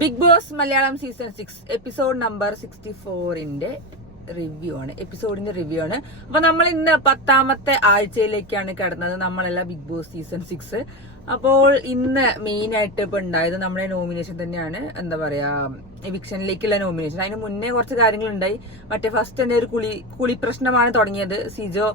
Big Boss Malayalam season 6 episode number 64ന്റെ review ആണ്. അപ്പൊ നമ്മൾ ഇന്ന് 10ാമത്തെ ആഴ്ചയിലേക്കാണ് കടന്നത്. നമ്മളെല്ലാം ബിഗ് ബോസ് സീസൺ 6. അപ്പോൾ ഇന്ന് മെയിൻ ആയിട്ട് ഇപ്പൊ ഉണ്ടായത് നമ്മുടെ നോമിനേഷൻ തന്നെയാണ്. എന്താ പറയാ, എവിക്ഷനിലേക്കുള്ള നോമിനേഷൻ. അതിന് മുന്നേ കുറച്ച് കാര്യങ്ങളുണ്ടായി. മറ്റേ ഫസ്റ്റ് തന്നെ ഒരു കുളി പ്രശ്നമാണ് തുടങ്ങിയത്. സിജോ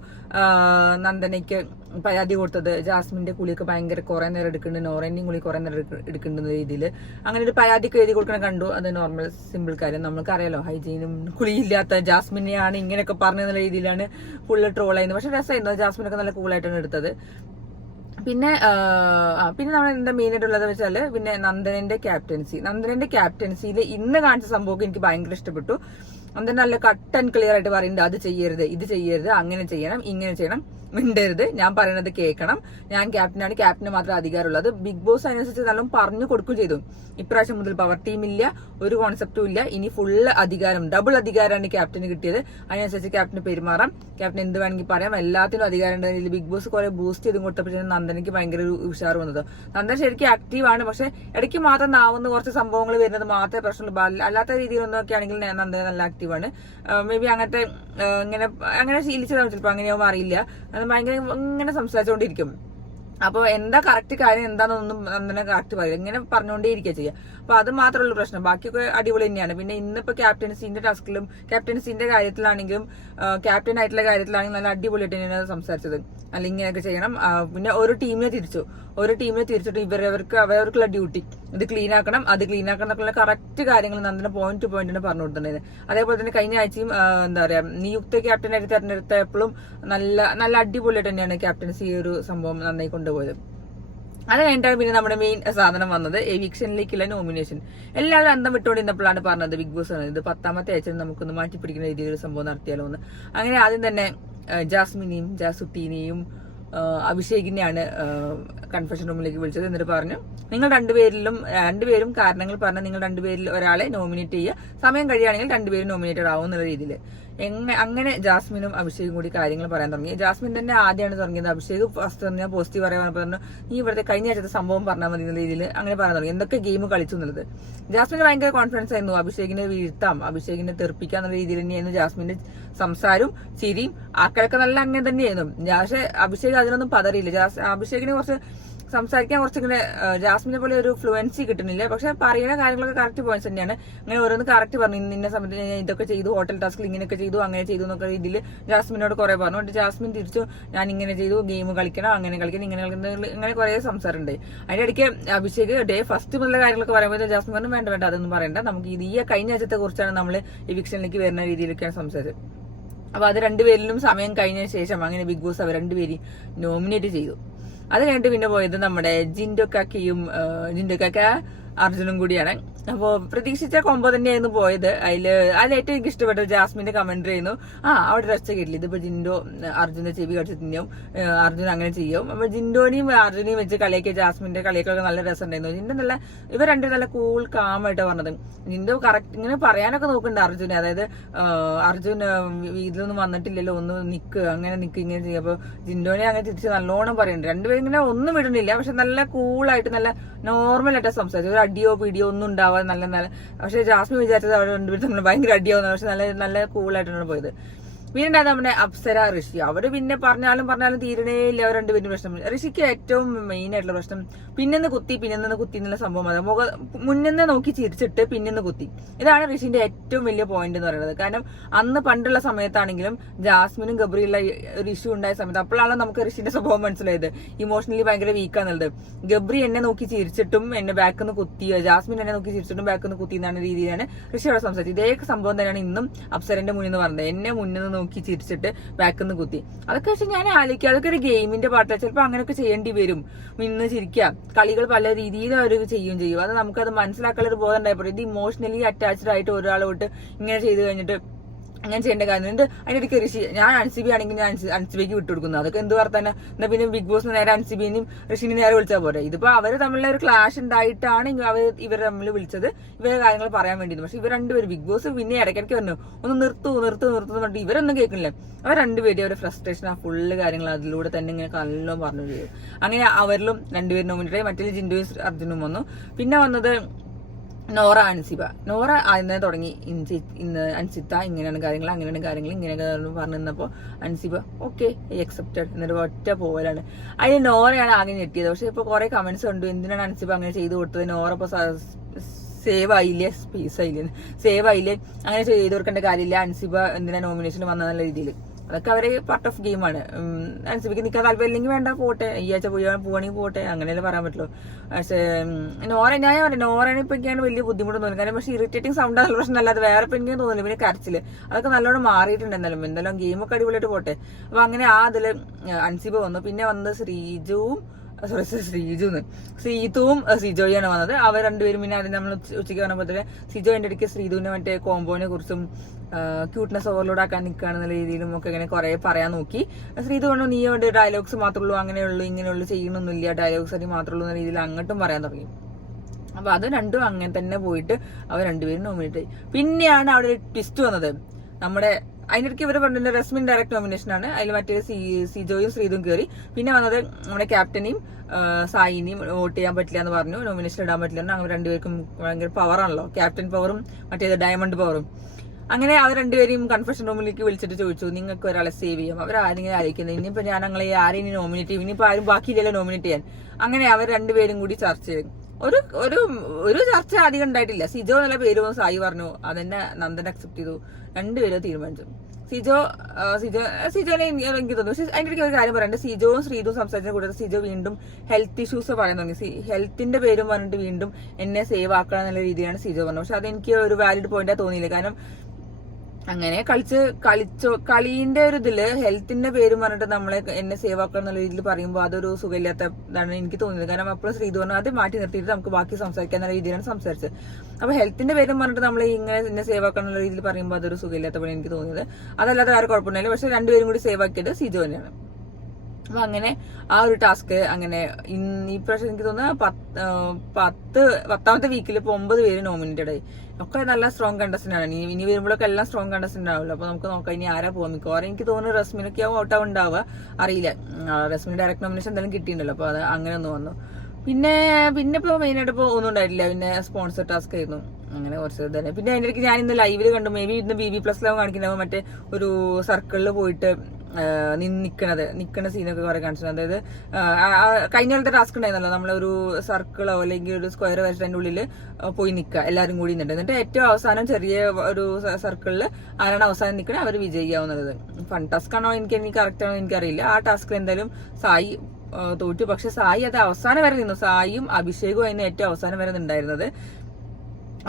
നന്ദനയ്ക്ക് പരാതി കൊടുത്തത് ജാസ്മിന്റെ കുളിയൊക്കെ ഭയങ്കര കുറെ നേരം എടുക്കുന്നുണ്ട്, നോറന്റെയും കുളി കുറെ നേരം എടുക്കുന്ന രീതിയിൽ അങ്ങനെ ഒരു പരാതിക്ക് എഴുതി കൊടുക്കണ കണ്ടു. അത് നോർമൽ സിമ്പിൾ കാര്യം, നമുക്കറിയാലോ. ഹൈജീനും കുളിയില്ലാത്ത ജാസ്മിനെയാണ് ഇങ്ങനെയൊക്കെ പറഞ്ഞെന്നുള്ള രീതിയിലാണ് ഫുള്ള് ട്രോൾ ചെയ്യുന്നത്. പക്ഷെ രസമായിരുന്നു, ജാസ്മിനൊക്കെ നല്ല കൂളായിട്ടാണ് എടുത്തത്. പിന്നെ നമ്മൾ എന്താ മെയിൻ ആയിട്ടുള്ളത് വെച്ചാല് പിന്നെ നന്ദനന്റെ ക്യാപ്റ്റൻസിയിൽ ഇന്ന് കാണിച്ച സംഭവം എനിക്ക് ഭയങ്കര ഇഷ്ടപ്പെട്ടു. നന്ദൻ നല്ല കട്ട് ആൻഡ് ക്ലിയർ ആയിട്ട് പറയുന്നുണ്ട്, അത് ചെയ്യരുത്, ഇത് ചെയ്യരുത്, അങ്ങനെ ചെയ്യണം, ഇങ്ങനെ ചെയ്യണം, മിണ്ടരുത്, ഞാൻ പറയുന്നത് കേൾക്കണം, ഞാൻ ക്യാപ്റ്റനാണ്, ക്യാപ്റ്റന് മാത്രമേ അധികാരമുള്ളത്. ബിഗ് ബോസ് അതിനനുസരിച്ച് നല്ലോണം പറഞ്ഞു കൊടുക്കുകയും ചെയ്തു. ഇപ്രാവശ്യം മുതൽ പവർ ടീം ഇല്ല, ഒരു കോൺസെപ്റ്റും ഇല്ല, ഇനി ഫുള്ള് അധികാരം, ഡബിൾ അധികാരമാണ് ക്യാപ്റ്റന് കിട്ടിയത്. അതിനനുസരിച്ച് ക്യാപ്റ്റന് പെരുമാറാം, ക്യാപ്റ്റൻ എന്ത് വേണമെങ്കിൽ പറയാം, എല്ലാത്തിനും അധികാരം ഉണ്ടെങ്കിൽ ബിഗ് ബോസ് കുറെ ബൂസ്റ്റ് ചെയ്ത് കൊടുത്തപ്പോഴാണ് നന്ദനയ്ക്ക് ഭയങ്കര ഒരു ഉഷാർ വന്നത്. നന്ദൻ ശരിക്കും ആക്റ്റീവാണ്, പക്ഷെ ഇടയ്ക്ക് മാത്രം നാവുന്ന കുറച്ച് സംഭവങ്ങൾ വരുന്നത് മാത്രമേ പ്രശ്നമുള്ളൂ. അല്ലാത്ത രീതിയിലൊന്നൊക്കെ ആണെങ്കിൽ നന്ദന നല്ല ആക്റ്റീവാണ്. മേ ബി അങ്ങനത്തെ അങ്ങനെ ശീലിച്ചതാണ് ചിലപ്പോൾ, അങ്ങനെയാവും അറിയില്ല. അത് ഭയങ്കര ഇങ്ങനെ സംസാരിച്ചുകൊണ്ടിരിക്കും. അപ്പോൾ എന്താ കറക്റ്റ് കാര്യം എന്താണെന്നൊന്നും നന്ദന കറക്റ്റ് പറയില്ല, ഇങ്ങനെ പറഞ്ഞുകൊണ്ടേ ഇരിക്കുക ചെയ്യുക. അപ്പൊ അത് മാത്രമുള്ള പ്രശ്നം, ബാക്കിയൊക്കെ അടിപൊളി തന്നെയാണ്. പിന്നെ ഇന്നിപ്പോ ക്യാപ്റ്റൻസിന്റെ ടാസ്കിലും ക്യാപ്റ്റൻസിന്റെ കാര്യത്തിലാണെങ്കിലും ക്യാപ്റ്റൻ ആയിട്ടുള്ള കാര്യത്തിലാണെങ്കിലും നല്ല അടിപൊളിയായിട്ട് തന്നെയാണ് സംസാരിച്ചത്. അല്ലെങ്കിൽ ഇങ്ങനെയൊക്കെ ചെയ്യണം. പിന്നെ ഒരു ടീമിനെ തിരിച്ചിട്ട് അവരവർക്കുള്ള ഡ്യൂട്ടി, ഇത് ക്ലീൻ ആക്കണം, അത് ക്ലീൻ ആക്കണം എന്നൊക്കെയുള്ള കറക്റ്റ് കാര്യങ്ങൾ നന്ദന പോയിന്റ് ടു പോയിന്റിന് പറഞ്ഞു കൊടുത്തിട്ടുണ്ടായിരുന്നു. അതേപോലെ തന്നെ കഴിഞ്ഞ ആഴ്ചയും എന്താ പറയാ, നിയുക്ത ക്യാപ്റ്റനായിട്ട് തെരഞ്ഞെടുത്തപ്പോഴും നല്ല അടിപൊളിയായിട്ട് തന്നെയാണ് ക്യാപ്റ്റൻസി ഈ ഒരു സംഭവം നന്നായി കൊണ്ടുപോയത്. അത് കഴിഞ്ഞിട്ടാണ് പിന്നെ നമ്മുടെ മെയിൻ സാധനം വന്നത്, എവിക്ഷനിലേക്കുള്ള നോമിനേഷൻ. എല്ലാവരും അന്തം വിട്ടുകൊണ്ടിരുന്നപ്പോഴാണ് പറഞ്ഞത് ബിഗ് ബോസ് ആണ് ഇത് 10ാമത്തെ ആഴ്ച നമുക്കൊന്ന് മാറ്റിപ്പിടിക്കുന്ന രീതിയിൽ ഒരു സംഭവം നടത്തിയാലോ എന്ന്. അങ്ങനെ ആദ്യം തന്നെ ജാസ്മിനെയും ജാസുട്ടീനെയും അഭിഷേകിനെയാണ് കൺഫെഷൻ റൂമിലേക്ക് വിളിച്ചത്. എന്നിട്ട് പറഞ്ഞു, നിങ്ങൾ രണ്ടുപേരും കാരണങ്ങൾ പറഞ്ഞ് നിങ്ങൾ രണ്ടുപേരിൽ ഒരാളെ നോമിനേറ്റ് ചെയ്യുക, സമയം കഴിയുകയാണെങ്കിൽ രണ്ടുപേരും നോമിനേറ്റഡ് ആവും എന്നുള്ള രീതിയിൽ. അങ്ങനെ ജാസ്മിനും അഭിഷേകും കൂടി കാര്യങ്ങൾ പറയാൻ തുടങ്ങി. ജാസ്മിൻ തന്നെ ആദ്യമാണ് തുടങ്ങിയത്. അഭിഷേക് ഫസ്റ്റ് തന്നെ പോസിറ്റീവ് പറയാൻ പറഞ്ഞു, നീ ഇവിടുത്തെ കഴിഞ്ഞ ആഴ്ചത്തെ സംഭവം പറഞ്ഞാൽ മതി എന്ന രീതിയിൽ അങ്ങനെ പറയാൻ തുടങ്ങി. എന്തൊക്കെ ഗെയിം കളിച്ചു എന്നുള്ളത്. ജാസ്മിന് ഭയങ്കര കോൺഫിഡൻസ് ആയിരുന്നു, അഭിഷേകിനെ വീഴ്ത്താം, അഭിഷേകിനെ തെറിപ്പിക്കാം എന്നുള്ള രീതിയിൽ തന്നെയായിരുന്നു ജാസ്മിന്റെ സംസാരവും ചിരിയും. ആക്കളൊക്കെ നല്ല അങ്ങനെ തന്നെയായിരുന്നു. പക്ഷെ അഭിഷേക് അതിനൊന്നും പതറിയില്ല. അഭിഷേകിനെ കുറച്ച് സംസാരിക്കാൻ കുറച്ചിങ്ങനെ ജാസ്മിനെ പോലെ ഒരു ഫ്ലുവൻസി കിട്ടുന്നില്ല. പക്ഷെ പറയുന്ന കാര്യങ്ങളൊക്കെ കറക്റ്റ് പോയിന്റ്സ് തന്നെയാണ്. അങ്ങനെ ഓരോന്ന് കറക്റ്റ് പറഞ്ഞു, ഇന്ന സമയത്ത് ഞാൻ ഇതൊക്കെ ചെയ്തു, ഹോട്ടൽ ടാസ്കിൽ ഇങ്ങനെയൊക്കെ ചെയ്തു, അങ്ങനെ ചെയ്തു എന്നൊക്കെ രീതിയിൽ ജാസ്മിനോട് കുറെ പറഞ്ഞു. എന്നിട്ട് ജാസ്മിൻ തിരിച്ചു, ഞാൻ ഇങ്ങനെ ചെയ്തു, ഗെയിം കളിക്കണം, അങ്ങനെ കളിക്കണം, ഇങ്ങനെ കളിക്കണം, അങ്ങനെ കുറെ സംസാരമുണ്ട്. അതിന്റെ ഇടയ്ക്ക് അഭിഷേക് ഫസ്റ്റ് മുതലുള്ള കാര്യങ്ങളൊക്കെ പറയുമ്പോൾ ജാസ്മിൻ പറഞ്ഞു, വേണ്ട അതൊന്നും പറയണ്ട, നമുക്ക് ഈ കഴിഞ്ഞ ആഴ്ചത്തെ കുറിച്ചാണ് നമ്മൾ എവിക്ഷനിലേക്ക് വരുന്ന രീതിയിലൊക്കെയാണ് സംസാരിച്ചത്. അപ്പൊ അത് രണ്ടുപേരിലും സമയം കഴിഞ്ഞ ശേഷം അങ്ങനെ ബിഗ് ബോസ് അവർ രണ്ടുപേരും നോമിനേറ്റ് ചെയ്തു. അത് കഴിഞ്ഞിട്ട് പിന്നെ പോയത് നമ്മുടെ ജിൻഡോ കാക്ക അർജുനും കൂടിയാണ്. അപ്പോ പ്രതീക്ഷിച്ച കോമ്പോ തന്നെയായിരുന്നു പോയത്. അതിൽ ഏറ്റവും എനിക്ക് ഇഷ്ടപ്പെട്ടത് ജാസ്മിന്റെ കമന്ററി ആയിരുന്നു. അവിടെ രച്ച കേട്ടില്ല, ഇതിപ്പോ ജിൻഡോ അർജുന്റെ ചെവി കടിച്ച് തിന്നും, അർജുൻ അങ്ങനെ ചെയ്യും. അപ്പൊ ജിൻഡോനെയും അർജുനെയും വെച്ച് കളിയൊക്കെ ജാസ്മിന്റെ കളിയൊക്കെ നല്ല രസമുണ്ടായിരുന്നു. ജിൻഡോ ഇവർ രണ്ടും നല്ല കൂൾ കാമായിട്ട് പറഞ്ഞത്. ജിൻഡോ കറക്റ്റ് ഇങ്ങനെ പറയാനൊക്കെ നോക്കുന്നുണ്ട് അർജുനെ, അതായത് അർജുൻ ഇതിലൊന്നും വന്നിട്ടില്ലല്ലോ, ഒന്ന് നിക്ക്, അങ്ങനെ നിക്ക്, ഇങ്ങനെ ചെയ്യും. അപ്പൊ ജിൻഡോനെ അങ്ങനെ തിരിച്ച് നല്ലോണം പറയുന്നുണ്ട്. രണ്ടുപേരും ഇങ്ങനെ ഒന്നും വിടുന്നില്ല, പക്ഷെ നല്ല കൂളായിട്ട് നല്ല നോർമലായിട്ട് സംസാരിച്ചു. ഒരു അടിയോ പിടിയോ ഒന്നും ഉണ്ടാവാതെ നല്ല പക്ഷെ ജാസ്മിൻ വിചാരിച്ചത് അവർ രണ്ടുപേരും തമ്മിൽ ഭയങ്കര അടിയാവുന്നത്. പക്ഷെ നല്ല കൂളായിട്ടാണ് പോയത്. പിന്നെ നമ്മുടെ അപ്സര ഋഷി, അവര് പിന്നെ പറഞ്ഞാലും തീരണേ ഇല്ല. അവർ രണ്ടുപേരും പ്രശ്നം. ഋഷിക്ക് ഏറ്റവും മെയിൻ ആയിട്ടുള്ള പ്രശ്നം പിന്നെന്ന് കുത്തി എന്നുള്ള സംഭവം. അത് മുന്നിന്ന് നോക്കി ചിരിച്ചിട്ട് പിന്നെന്ന് കുത്തി. ഇതാണ് ഋഷിന്റെ ഏറ്റവും വലിയ പോയിന്റ് എന്ന് പറയുന്നത്. കാരണം അന്ന് പണ്ടുള്ള സമയത്താണെങ്കിലും ജാസ്മിനും ഗബ്രിയുള്ള ഒരു ഇഷ്യൂ ഉണ്ടായ സമയത്ത് അപ്പോഴാണ് നമുക്ക് ഋഷിന്റെ സ്വഭാവം മനസ്സിലായത്, ഇമോഷണലി ഭയങ്കര വീക്കാന്നുള്ളത്. ഗബ്രി എന്നെ നോക്കി ചിരിച്ചിട്ടും എന്നെ ബാക്കിൽ നിന്ന് കുത്തി, ജാസ്മിൻ എന്നെ നോക്കി ചിരിച്ചിട്ടും ബാക്കിൽ നിന്ന് കുത്തി എന്നാണ് രീതിയിലാണ് ഋഷി അവിടെ സംസാരിച്ചത്. ഇതേ സംഭവം തന്നെയാണ് ഇന്നും അപ്സരന്റെ മുന്നിൽ നിന്ന് പറഞ്ഞത്, എന്നെ മുന്നിൽ നോക്കി ചിരിച്ചിട്ട് ബാക്കിന്ന് കുത്തി. അതൊക്കെ വെച്ചാൽ ഞാൻ ആലോചിക്കുക, അതൊക്കെ ഒരു ഗെയിമിന്റെ പാർട്ട്. ചിലപ്പോൾ അങ്ങനെയൊക്കെ ചെയ്യേണ്ടി വരും. നിന്ന് ചിരിക്കാം, കളികൾ പല രീതിയിൽ അവർ ചെയ്യും. അത് നമുക്കത് മനസ്സിലാക്കാനുള്ള ഒരു ബോധം ഉണ്ടായപ്പോൾ ഇത് ഇമോഷണലി അറ്റാച്ച്ഡ് ആയിട്ട് ഒരാളോട്ട് ഇങ്ങനെ ചെയ്ത് കഴിഞ്ഞിട്ട് അങ്ങനെ ചെയ്യേണ്ട കാര്യം. അതിനിടയ്ക്ക് ഋഷി, ഞാൻ അൻസിബി ആണെങ്കിൽ ഞാൻ അൻസിബിക്ക് വിട്ടുകൊടുക്കുന്നു, അതൊക്കെ എന്ത് വർത്താന. എന്നാ പിന്നെ ബിഗ് ബോസ് നേരെ അൻസിബിനെയും ഋഷിനെ നേരെ വിളിച്ചാൽ പോരെ. ഇതിപ്പോ അവര് തമ്മിലുള്ള ഒരു ക്ലാഷ് ഉണ്ടായിട്ടാണ് ഇവർ തമ്മിൽ വിളിച്ചത്, ഇവരെ കാര്യങ്ങൾ പറയാൻ വേണ്ടിയിരുന്നു. പക്ഷെ ഇവർ രണ്ടുപേരും ബിഗ് ബോസ് പിന്നെ ഇടയ്ക്കിടയ്ക്ക് പറഞ്ഞു, ഒന്ന് നിർത്തൂ പറഞ്ഞിട്ട് ഇവരൊന്നും കേൾക്കുന്നില്ല. അവർ രണ്ടുപേരും അവരുടെ ഫ്രസ്ട്രേഷൻ ആ ഫുള്ള് കാര്യങ്ങൾ അതിലൂടെ തന്നെ ഇങ്ങനെ നല്ലോണം പറഞ്ഞു ചെയ്തു. അങ്ങനെ അവരിലും രണ്ടുപേരും നോമിനേറ്റ്, മറ്റേ ജിൻഡോയും അർജുനും വന്നു. പിന്നെ വന്നത് നോറ അൻസിബ. നോറ ആദ്യം തുടങ്ങി ഇന്ന് അൻസിത്ത ഇങ്ങനെയാണ് കാര്യങ്ങൾ, അങ്ങനെയാണ് കാര്യങ്ങൾ, ഇങ്ങനെയൊക്കെ പറഞ്ഞു നിന്നപ്പോൾ അൻസിബ ഓക്കെ അക്സെപ്റ്റഡ് എന്നിട്ട് ഒറ്റ പോകലാണ്. അതിന് നോറയാണ് ആകെ ഞെട്ടിയത്. പക്ഷെ ഇപ്പൊ കുറെ കമന്റ്സ് ഉണ്ട്, എന്തിനാണ് അൻസിബ അങ്ങനെ ചെയ്തു കൊടുത്തത്, നോറ ഇപ്പൊ സേവ് ആയില്ലേ, സ്പേസ് ആയില്ലേ, സേവ് ആയില്ലേ, അങ്ങനെ ചെയ്തു കൊടുക്കേണ്ട കാര്യമില്ല, അൻസിബ എന്തിനാ നോമിനേഷൻ വന്നതെന്നുള്ള രീതിയിൽ. അതൊക്കെ അവരെ പാർട്ട് ഓഫ് ഗെയിമാണ്. അൻസിബയ്ക്ക് നിൽക്കാൻ താല്പര്യമില്ലെങ്കിൽ വേണ്ട, പോട്ടെ, ഈ ആഴ്ച പോവാണെങ്കിൽ പോട്ടെ, അങ്ങനെയല്ലേ പറയാൻ പറ്റുള്ളൂ. പക്ഷേ ഞാൻ പറയാം, നോറേനെ ഇപ്പൊ എനിക്കാണ് വലിയ ബുദ്ധിമുട്ടൊന്നും തോന്നുന്നു. കാരണം പക്ഷേ ഇറിറ്റേറ്റിംഗ് സൗണ്ട് ആണുള്ള പ്രശ്നം അല്ലാതെ വേറെ ഇപ്പൊ എനിക്ക് തോന്നുന്നില്ല. പിന്നെ കരച്ചില് അതൊക്കെ നല്ലോണം മാറിയിട്ടുണ്ട്. എന്തായാലും ഗെയിമൊക്കെ അടിപൊളിയായിട്ട് പോട്ടെ. അപ്പൊ അങ്ങനെ ആ അതില് അൻസിബ വന്നു. പിന്നെ വന്നത് ശ്രീതുവും സിജോയാണ് വന്നത്. അവർ രണ്ടുപേരും പിന്നെ അതിന് നമ്മൾ ഉച്ചയ്ക്ക് പറഞ്ഞപ്പോൾ തന്നെ സിജോ എന്റെ ഇടയ്ക്ക് ശ്രീതുവിന്റെ മറ്റേ കോമ്പോനെ കുറിച്ചും ക്യൂട്ട്നെസ് ഓവർലോഡ് ആക്കാൻ നിൽക്കുകയാണെന്നുള്ള രീതിയിലും ഒക്കെ ഇങ്ങനെ കുറെ പറയാൻ നോക്കി. ശ്രീതു പറഞ്ഞു നീ വേണ്ട ഡയലോഗ്സ് മാത്രമേ അങ്ങനെയുള്ളൂ ഇങ്ങനെയുള്ളൂ ചെയ്യണമെന്നില്ല, ഡയലോഗ്സ് അടി മാത്രമേ എന്ന രീതിയിൽ അങ്ങോട്ടും പറയാൻ തുടങ്ങി. അപ്പൊ അത് രണ്ടും അങ്ങനെ തന്നെ പോയിട്ട് അവർ രണ്ടുപേരും നോമിനേറ്റ് ആയി. പിന്നെയാണ് അവിടെ ഒരു ട്വിസ്റ്റ് വന്നത്. നമ്മുടെ അതിനിടയ്ക്ക് ഇവർ പറഞ്ഞിട്ട് റസ്മിൻ ഡയറക്ട് നോമിനേഷൻ ആണ്. അതിൽ മറ്റേ സിജോയും ശ്രീതും കയറി. പിന്നെ വന്നത് നമ്മുടെ ക്യാപ്റ്റനെയും സായിനെയും വോട്ട് ചെയ്യാൻ പറ്റില്ല എന്ന് പറഞ്ഞു, നോമിനേഷൻ ഇടാൻ പറ്റില്ല. അവർ രണ്ടുപേർക്കും ഭയങ്കര പവറാണല്ലോ, ക്യാപ്റ്റൻ പവറും മറ്റേത് ഡയമണ്ട് പവറും. അങ്ങനെ അവർ രണ്ടുപേരെയും കൺഫെഷൻ റൂമിലേക്ക് വിളിച്ചിട്ട് ചോദിച്ചു നിങ്ങൾക്ക് ഒരാളെ സേവ് ചെയ്യാം. അവർ ആരെങ്കിലും ആയിരിക്കുന്നത്, ഇനിയിപ്പോ ഞാൻ ഞങ്ങളെ ആരെയും നോമിനേറ്റ് ചെയ്യും, ഇനിയിപ്പോ ആരും ബാക്കിയില്ലല്ലോ നോമിനേറ്റ് ചെയ്യാൻ. അങ്ങനെ അവർ രണ്ടുപേരും കൂടി ചർച്ച ചെയ്യും. ഒരു ചർച്ച അധികം ഉണ്ടായിട്ടില്ല. സിജോ എന്നുള്ള പേര് സായി പറഞ്ഞു, അതെന്നെ നന്ദൻ അക്സെപ്റ്റ് ചെയ്തു. രണ്ടുപേരും തീരുമാനിച്ചു. സിജോനെ എനിക്ക് തോന്നുന്നു. പക്ഷെ അതിന്റെ ഇടയ്ക്ക് ഒരു കാര്യം പറയണ്ട്, സിജോവും ശ്രീതും സംസാരിച്ച കൂടെ സിജോ വീണ്ടും ഹെൽത്ത് ഇഷ്യൂസ് പറയാൻ തുടങ്ങി. ഹെൽത്തിന്റെ പേരും പറഞ്ഞിട്ട് വീണ്ടും എന്നെ സേവ് ആക്കണം എന്നുള്ള രീതിയിലാണ് സിജോ പറഞ്ഞത്. പക്ഷെ അതെനിക്ക് ഒരു വാലിഡ് പോയിന്റാ തോന്നിയില്ല. കാരണം അങ്ങനെ കളീന്റെ ഒരു ഇതില് ഹെൽത്തിന്റെ പേരും പറഞ്ഞിട്ട് നമ്മളെ എന്നെ സേവ് ആക്കണം എന്നുള്ള രീതിയിൽ പറയുമ്പോൾ അതൊരു സുഖമില്ലാത്ത ഇതാണ് എനിക്ക് തോന്നിയത്. കാരണം അപ്പോഴും ശ്രീതു പറഞ്ഞു അത് മാറ്റി നിർത്തിയിട്ട് നമുക്ക് ബാക്കി സംസാരിക്കാൻ എന്നുള്ള രീതിയിലാണ് സംസാരിച്ചത്. അപ്പൊ ഹെൽത്തിന്റെ പേരും പറഞ്ഞിട്ട് നമ്മൾ ഇങ്ങനെ എന്നെ സേവ് ആക്കണം എന്നുള്ള രീതിയിൽ പറയുമ്പോൾ അതൊരു സുഖമില്ലാത്ത പോലെ എനിക്ക് തോന്നിയത്. അതല്ലാതെ വേറെ കുഴപ്പമില്ല. പക്ഷെ രണ്ടുപേരും കൂടി സേവ് ആക്കിയത് സിജു തന്നെയാണ്. അപ്പൊ അങ്ങനെ ആ ഒരു ടാസ്ക് അങ്ങനെ ഈ പ്രാവശ്യം എനിക്ക് തോന്നുന്നു 10ാമത്തെ വീക്കിൽ ഇപ്പൊ 9 പേര് നോമിനേറ്റഡ് ആയി. ഒക്കെ നല്ല സ്ട്രോങ് കണ്ടസ്റ്റന്റ് ആണ്. ഇനി വരുമ്പോഴൊക്കെ എല്ലാം സ്ട്രോങ് കണ്ടസ്റ്റന്റ് ആവുമല്ലോ. അപ്പൊ നമുക്ക് നോക്കാം ഇനി ആരാ പോകാൻ മിക്കവാറും. എനിക്ക് തോന്നുന്നു റസ്മിനൊക്കെ ആവും ഔട്ടാവും ഉണ്ടാവുക, അറിയില്ല. റസ്മിന് ഡയറക്ട് നോമിനേഷൻ എന്തായാലും കിട്ടിയിട്ടുണ്ടല്ലോ. അപ്പൊ അത് അങ്ങനെ ഒന്ന് വന്നു. പിന്നെ ഇപ്പൊ മെയിനായിട്ട് ഇപ്പൊ ഒന്നും ഉണ്ടായിട്ടില്ല. പിന്നെ സ്പോൺസർ ടാസ്ക് ആയിരുന്നു. അങ്ങനെ കുറച്ച് തന്നെ. പിന്നെ അതിന്റെ ഇടയ്ക്ക് ഞാൻ ഇന്ന് ലൈവില് കണ്ടു, മേ ബി ഇന്ന് BB+ലാവും കാണിക്കുന്നുണ്ടാവും, മറ്റേ ഒരു സർക്കിളിൽ പോയിട്ട് നിക്കണ സീനൊക്കെ കുറെ കാണിച്ചു. അതായത് കഴിഞ്ഞ കാലത്തെ ടാസ്ക് ഉണ്ടായിരുന്നല്ലോ, നമ്മളൊരു സർക്കിളോ അല്ലെങ്കിൽ ഒരു സ്ക്വയർ വരച്ചിട്ട് അതിന്റെ ഉള്ളിൽ പോയി നിൽക്കുക എല്ലാവരും കൂടി എന്നിട്ട് ഏറ്റവും അവസാനം ചെറിയ ഒരു സർക്കിളിൽ ആരാണ് അവസാനം നിൽക്കണേ അവർ വിജയിക്കാവുന്നത്. ഫൺ ടാസ്ക് ആണോ എനിക്ക് കറക്റ്റ് ആണോ എനിക്കറിയില്ല. ആ ടാസ്കിൽ എന്തായാലും സായി തോറ്റു. പക്ഷെ സായി അത് അവസാനം വരെ നിന്നു. സായിയും അഭിഷേകും അതിന് ഏറ്റവും അവസാനം വരെ നിന്നുണ്ടായിരുന്നത്.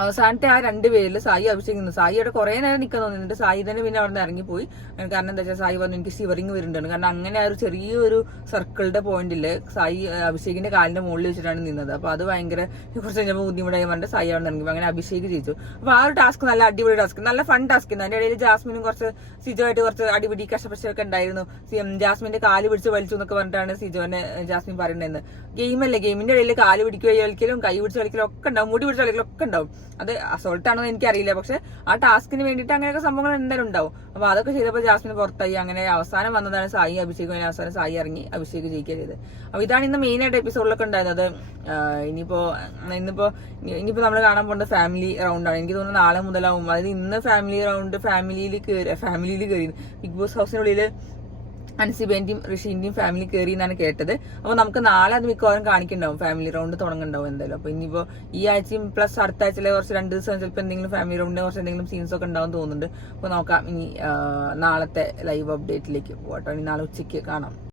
അവസാനത്തെ ആ 2 പേരിൽ സായി അഭിഷേക് നിന്നു. സായി അവിടെ കുറെ നേരം നിൽക്കാൻ തോന്നുന്നുണ്ട്. സായി തന്നെ പിന്നെ അവിടെ നിന്ന് ഇറങ്ങിപ്പോയി. കാരണം എന്താ വെച്ചാൽ സായി പറഞ്ഞു എനിക്ക് ഷിവറിങ് വരുന്നുണ്ട്. കാരണം അങ്ങനെ ആ ഒരു ചെറിയൊരു സർക്കിളിന്റെ പോയിന്റിൽ സായി അഭിഷേകിന്റെ കാലിന്റെ മുകളിൽ വെച്ചിട്ടാണ് നിന്നത്. അപ്പൊ അത് ഭയങ്കര കുറച്ച് കഴിഞ്ഞപ്പോൾ ബുദ്ധിമുട്ടായി പറഞ്ഞിട്ട് സായി അവിടെ നിന്ന് ഇറങ്ങി. അങ്ങനെ അഭിഷേക് ജയിച്ചു. അപ്പൊ ആ ഒരു ടാസ്ക് നല്ല അടിപൊളി ടാസ്ക്, നല്ല ഫൺ ടാസ്ക്. അതിന്റെ ഇടയിൽ ജാസ്മിനും കുറച്ച് സിജോ ആയിട്ട് കുറച്ച് അടിപിടി കഷ്ടപ്പെടൊക്കെ ഉണ്ടായിരുന്നു. ജാസ്മിന്റെ കാല് പിടിച്ച് വലിച്ചു എന്നൊക്കെ പറഞ്ഞിട്ടാണ് സിജോനെ ജാസ്മിൻ പറയുന്നത്. ഗെയിമല്ലേ, ഗെയിമിന്റെ ഇടയിൽ കാല് പിടിക്കുകയോ കളിക്കലും കൈ പിടിച്ച് കളിക്കലും ഒക്കെ ഉണ്ടാവും, മുടി പിടിച്ച് കളിക്കലും ഒക്കെ ഉണ്ടാവും. അത് അസോൾട്ട് ആണോ എനിക്കറിയില്ല. പക്ഷെ ആ ടാസ്കിന് വേണ്ടിയിട്ട് അങ്ങനെയൊക്കെ സംഭവങ്ങൾ എന്തായാലും ഉണ്ടാവും. അപ്പൊ അതൊക്കെ ചെയ്തപ്പോൾ ജാസ്മിൻ പുറത്തായി. അങ്ങനെ അവസാനം വന്നതാണ് സായി അഭിഷേക്. അവസാനം സായി ഇറങ്ങി അഭിഷേക് ജയിക്കുക ചെയ്തത്. അപ്പൊ ഇതാണ് ഇന്ന് മെയിൻ ആയിട്ട് എപ്പിസോഡിലൊക്കെ ഉണ്ടായിരുന്നത്. ഇനിയിപ്പോ നമ്മൾ കാണാൻ പോകുന്നത് ഫാമിലി റൗണ്ടാണ്. എനിക്ക് തോന്നുന്നു നാളെ മുതലാവും. അതായത് ഇന്ന് ഫാമിലി റൗണ്ട് ഫാമിലിയിൽ കയറി ബിഗ് ബോസ് ഹൗസിനുള്ളിൽ അൻസിബേന്റെയും ഋഷീന്റെയും ഫാമിലി കയറി എന്നാണ് കേട്ടത്. അപ്പൊ നമുക്ക് നാളെ അത് മിക്കവാറും കാണിക്കുന്നുണ്ടാവും, ഫാമിലി റൗണ്ട് തുടങ്ങുന്നുണ്ടാവും എന്തായാലും. അപ്പൊ ഇനിയിപ്പോ ഈ ആഴ്ചയും പ്ലസ് അടുത്ത ആഴ്ചയിലെ കുറച്ച് 2 ദിവസം ചിലപ്പോൾ എന്തെങ്കിലും ഫാമിലി റൗണ്ടിന്റെ കുറച്ച് എന്തെങ്കിലും സീൻസ് ഒക്കെ ഉണ്ടാവും തോന്നുന്നുണ്ട്. അപ്പൊ നോക്കാം ഇനി നാളത്തെ ലൈവ് അപ്ഡേറ്റിലേക്ക് പോകട്ടോ. ഇനി നാളെ ഉച്ചയ്ക്ക് കാണാം.